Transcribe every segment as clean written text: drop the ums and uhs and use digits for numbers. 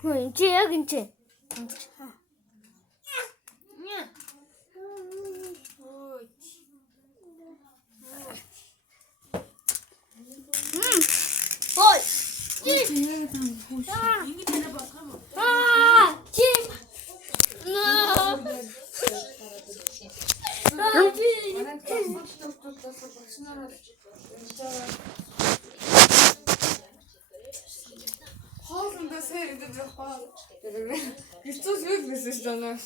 Чи яг энэ чи. Ой. Хоолндоо сэрэгдэж байгаа. Христос юу гэсэн ч даа.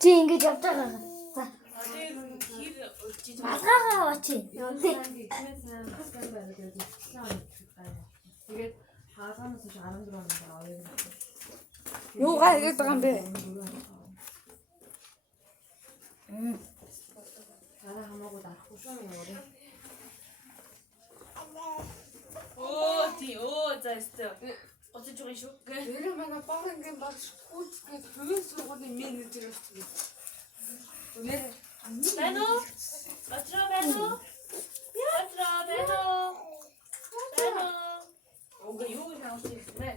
Чи ингэж явж байгаа. За. Малгайгаа очи. Тэгээд хаалганаас ч 14 он авъя. Юугаа ингэж байгаа юм бэ? Хараа хамаагүй дарахгүй шүү юм. За өстө. Оцож байгаа шүү. Тэр манай багангийн багш хүүц гээд хувийн сургуулийн менежер болчихсон. Үнээр Байна уу? Отроо байна уу? Отроо байна уу? Байна уу? Ого юу наас юм бэ?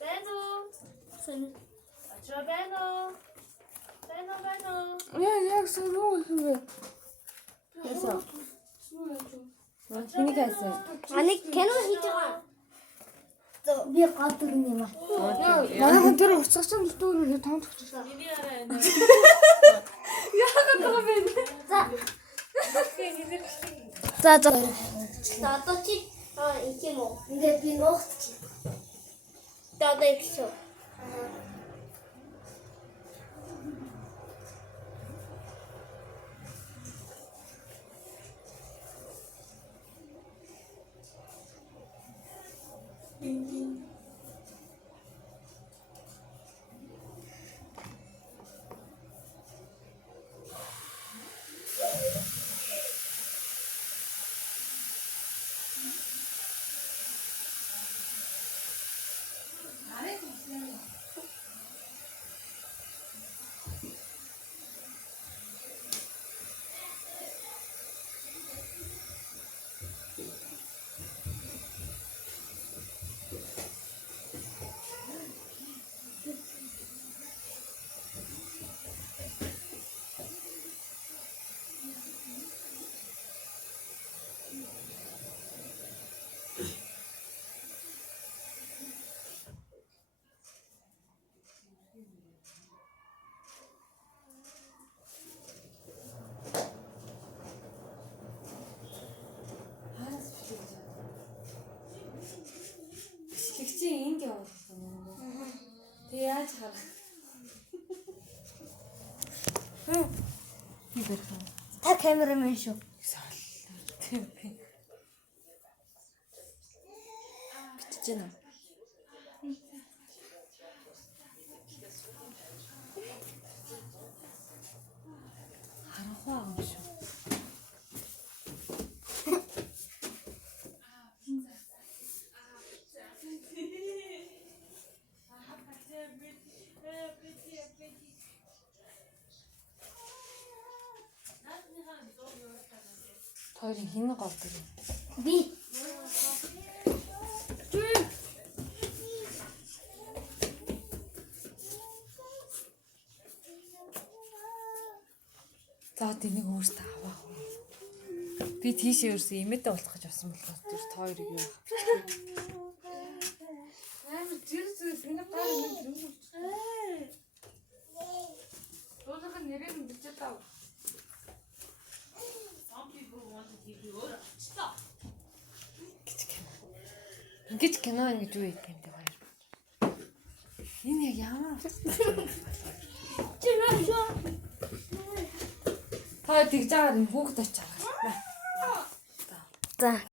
Байна уу? Отроо байна уу? Байна уу? яг юу юм бэ? Ясаа. Хэнийг хайсан? Аник кино хийж байгаа. Би гадаг юм аа. Манай тэр уцгаж юм дүү тонд өгч. Миний арай байна. Яагаад байгаа бэ? За. За одоо чи их юм уу? Ингээ би ногт чи. Одоо их шүү. Энд явуулсан юм. Тэг яаж харах? Та камерамен шүү. Тийм би. Бичиж байна. Харахгүй юм шүү. Хоёрын хин голдог юм. Би. За тэнийг өөртөө аваа. Би тийшээ ерөөсөө имэдэ болох гэж авсан болохоос тэр хоёрыг юу авах. Амар зэрэг би надад юм. Өөрөөр нэрээр нь бичээд тав. Ингэж кино ингэж юу юм бэ хоёр. Энэ яг ямар Та тэгж байгаа юм хүүхэд очиж байгаа. За.